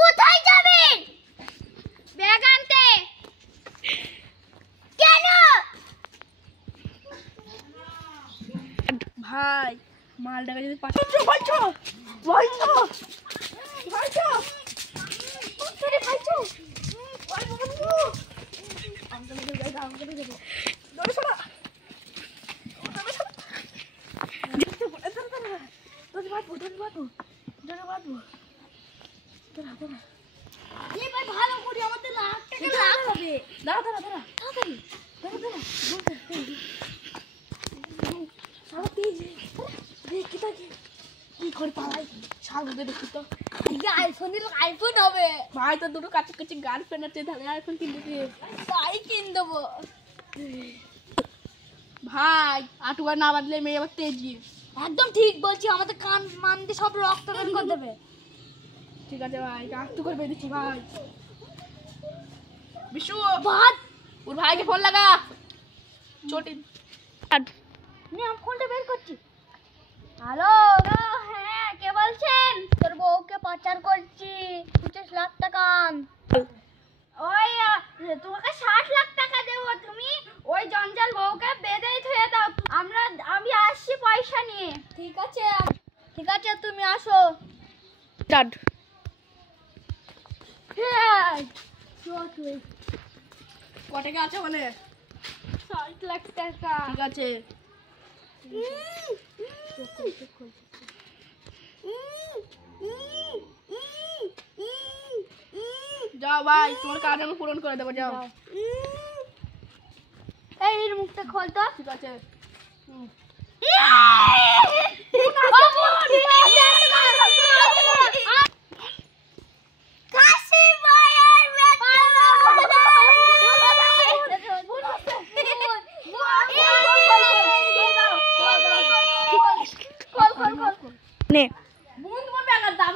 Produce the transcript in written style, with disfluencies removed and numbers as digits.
কোথায় যাবেন? ব্যাগ আনতে। কেন? ভাই মালটাকে যদি ভালো করে আমাদের লাখ হবে। আইফোন হবে ভাই তো দুটো কাছে কাছে গার্লফ্রেন্ড আছে, তাহলে আইফোন কিনতে দিয়ে তাই কিন দেবো। ভাই আটুবার না বাঁধলে মেয়ে আবার তেজি। একদম ঠিক বলছি, আমাদের কান মান দিয়ে সব রক্ত বের করে দেবে। ঠিক আছে ভাই, একটু করে বেঁধেছি ভাই। বিশু বাদ ওর ভাইকে ফোন লাগা। চটি আমি ফোনটা বের করছি। হ্যালো, হ্যাঁ কে বলছেন? তোর বউকে পাচার করছি 25 লাখ টাকা। ওই তোমাকে 60 লাখ টাকা দেবো, তুমি ওই জঞ্জাল বউকে বেঁধেই থুয়ে দাও। আমি আসছি পয়সা নিয়ে। ঠিক আছে তুমি আসো। ক টাকা আছে বলে? 60 লাখ টাকা। ঠিক আছে যাও ভাই, তোমার কাজ আমি পূরণ করে দেবো, যাও। এই এর মুখটা খোল তো। ঠিক আছে নে বন্ধু, তোমার ব্যাগের দাম